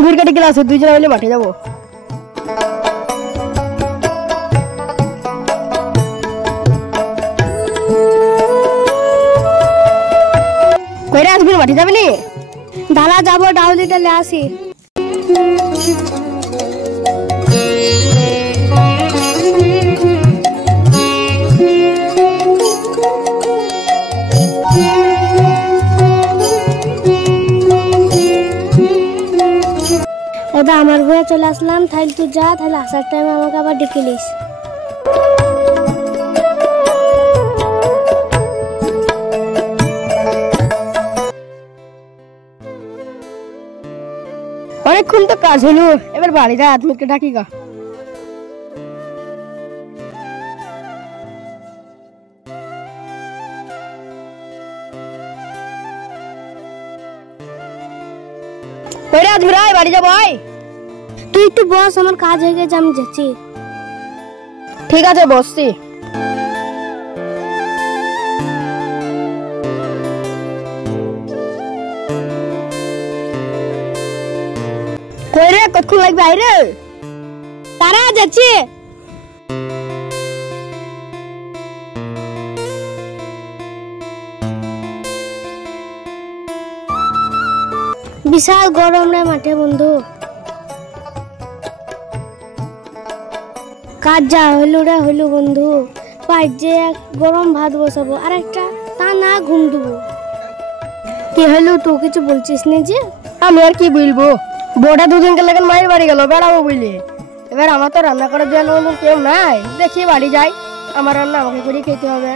আজমির কাটে ক্লাসে দুইজন মিলে মাঠে যাবো। কইরা আজমির মাঠে যাবে নি? দাঁড়া যাবো, ডাউলিটা লে আসি। দাদা আমার ঘরে চলে আসলাম, তাহলে তুই যা, তাহলে আসার টাইমে আমাকে আবার ডেকে নিস। অনেকক্ষণ তো কাজ হলো, এবার বাড়ি যা, আদমিকে ডাকি গা। আজমির আয়, বাড়ি যাবো আয়। তুই একটু বস, আমার কাজ হয়ে গেছে, আমি যাচ্ছি। ঠিক আছে বসছি। কই রে, কতক্ষণ লাগবে আইরে? তারা যাচ্ছি। বিশাল গরম রে মাঠে বন্ধু, কাজ যা হইল রে হইল বন্ধু। যে গরম ভাত বসাবো আর একটা তা না ঘুম দেবো। কি হইলো তুই কিছু বলছিস না যে? আমি আর কি বলবো, বড়া দুদিনকে লাগেন মায়ের বাড়ি গেল বেড়াবো বুঝলি। এবার আমার তো রান্না করার জন্য কেউ নাই, দেখি বাড়ি যাই, আমার রান্না আমাকে করে খেতে হবে।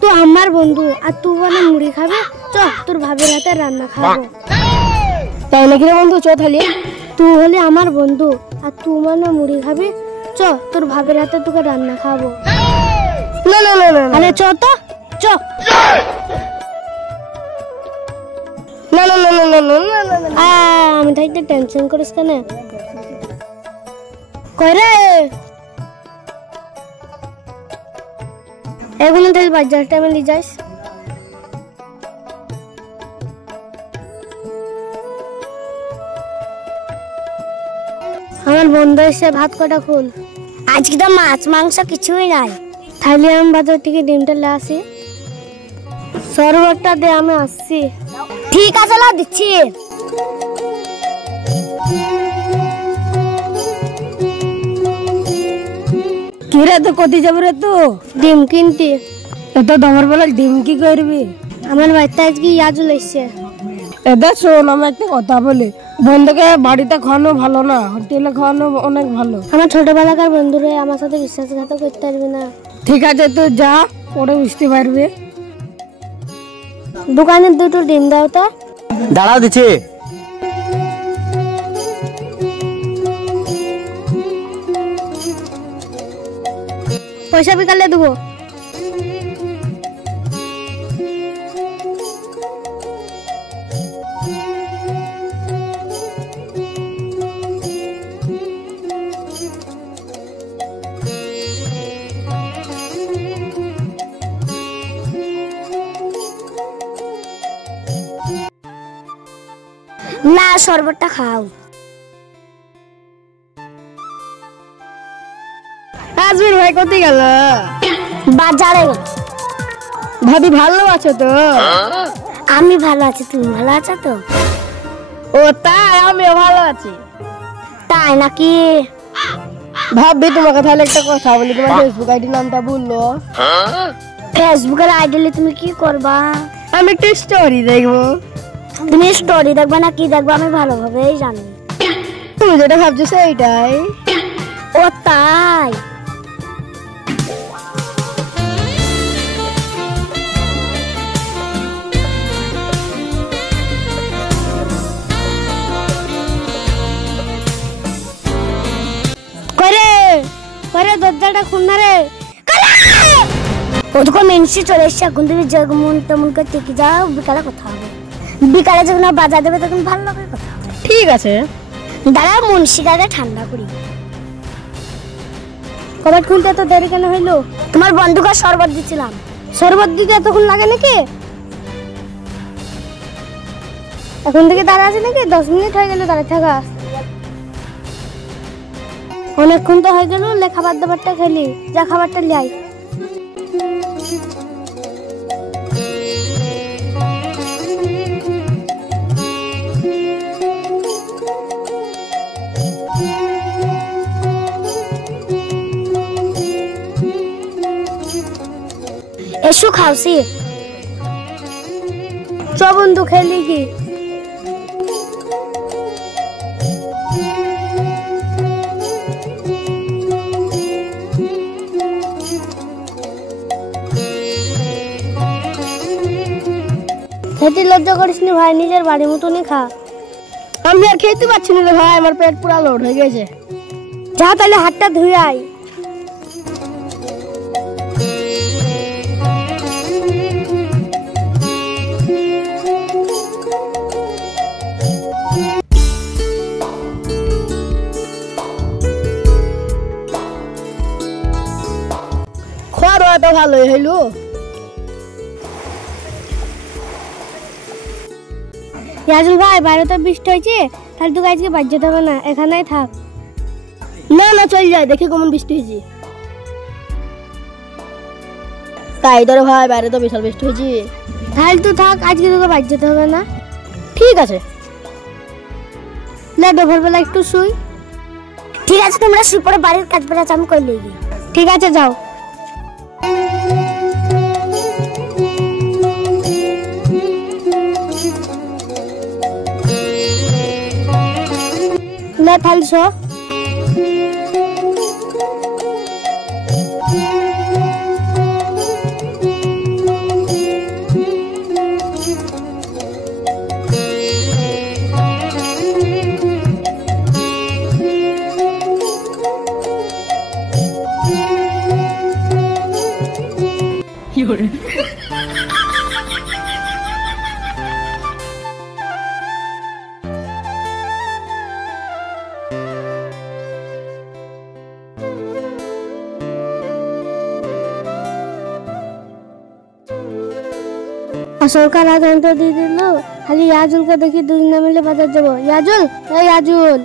তো আমার বন্ধু আর তুই মানে মুড়ি খাবে, চ তোর ভাবের হাতে রান্না খাবো। তাই নাকি রে বন্ধু, চ তাহলে। তুই হলে আমার বন্ধু আর তুই মানে মুড়ি খাবি, চ তোর ভাবের হাতে তোকে রান্না খাবো। না না না না, আরে চ তো চ। না না না না না না, আমি তাইতে টেনশন করিস কেন? কই রে এগুলো তাহলে বাজার টাইমে নিয়ে যাস। আমার বন্ধু এসে ভাত কটা খুল। আজকে তো মাছ মাংস কিছুই নাই, তাহলে আমি বাজার থেকে ডিমটা লে আসি। শরবতটা দে, আমি আসছি। ঠিক আছে লা দিচ্ছি। কি রে তো কোথায় যাবো রে? তো ডিম কিনতে। এত দমর বেলা ডিম কি করবি? আমার বাড়িতে আজকে ইয়াজুল এসছে। এদের শোন, আমি একটা কথা বলি, বন্ধুকে বাড়িতে খাওয়ানো ভালো না, হোটেলে খাওয়ানো অনেক ভালো। আমার ছোটবেলাকার বন্ধুরে আমার সাথে বিশ্বাসঘাতক করতে পারবে না। ঠিক আছে তুই যা, পরে বুঝতে পারবি। দোকানে দুটো ডিম দাও তো। দাঁড়াও দিচ্ছি। পয়সা বিকালে দেবো। না শরবতটা খাও। আজমির ভাই কোথায় গেল? বাজারে। ভাবি ভালো আছো তো? আমি ভালো আছি, তুমি ভালো আছো তো? ও তাই, আমিও ভালো আছি। তাই নাকি? ভাবি তোমাকে তাহলে একটা কথা বলি, তোমার ফেসবুক আইডি নামটা বললো। ফেসবুকের আইডি তুমি কি করবা? আমি একটা স্টোরি দেখবো। তুমি স্টোরি দেখবে না কি দেখবে আমি ভালোভাবেই জানি। তুমি যেটা ভাবছো সেইটাই। ও তাই? করে করে দরজাটা খুল না রে। ওদিকে মেনসি চলে এসছে, এখন তুমি যেমন তেমন করে টিকে যাও, বিকালে কথা হবে। বিকালে যখন বাজার দেবে তখন ভালো লাগে কথা হবে। ঠিক আছে, দাঁড়া মুন্সিটাকে ঠান্ডা করি। কবাট খুলতে তো দেরি কেন হইলো? তোমার বন্ধুকে শরবত দিছিলাম। শরবত দিতে এতক্ষণ লাগে নাকি? এখন থেকে দাঁড়া আছে নাকি? 10 মিনিট হয়ে গেল দাঁড়িয়ে থাকা। অনেকক্ষণ তো হয়ে গেল, লে খাবার দাবারটা খেলি, যা খাবারটা লাই। এসো খাওছি। চ বন্ধু খেলি কি? খেতে লজ্জা করিস নি ভাই, নিজের বাড়ির মতনই খা। আমি আর খেতে পাচ্ছি না রে ভাই, আমার পেট পুরা লোড হয়ে গেছে। যা তাহলে হাতটা ধুয়ে আয়। খাওয়া দাওয়া তো ভালোই হইলো। রাজুল ভাই, বাইরে তো বৃষ্টি হয়েছে, তাহলে তোকে আজকে বাড়ি যেতে হবে না, এখানেই থাক। না না, চল যাই, দেখি কেমন বৃষ্টি হয়েছে। তাই ধরে ভাই, বাইরে তো বিশাল বৃষ্টি হয়েছে। তাহলে তো থাক, আজকে তোকে বাড়ি যেতে হবে না। ঠিক আছে, না দুপুরবেলা একটু শুই। ঠিক আছে, তোমরা শুই পরে বাড়ির কাজ বেড়া চাম করলে। ঠিক আছে, যাও। না তাহলে শো। সরকার আদান্ত দিয়ে দিল, খালি ইয়াজুলকে দেখি দুজনে মিলে বাজার যাবো। ইয়াজুল, এই ইয়াজুল,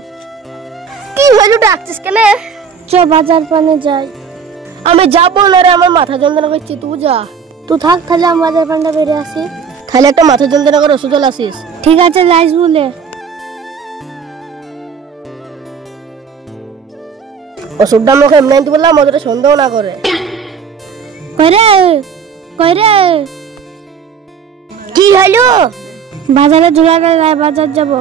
কি হইলো, ডাকছিস কেন? চ বাজার পানে যাই। আমি যাবো না রে, আমার মাথা যন্ত্রণা করছে, তুই যা। তুই থাক, তাহলে আমি বাজার পানটা বেরিয়ে আসি। তাহলে একটা মাথা যন্ত্রণা করে ওষুধ আসিস। ঠিক আছে, লাইস বলে ওষুধটা আমাকে এমনি আনতে বললাম, ওদের সন্দেহ না করে। কইরে কইরে কি হলো? বাজারে ঝুলাটা বাজার যাব।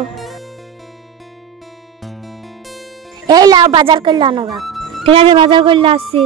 এই লাও, বাজার করলে আনো। ঠিক আছে, বাজার করলে আসছি।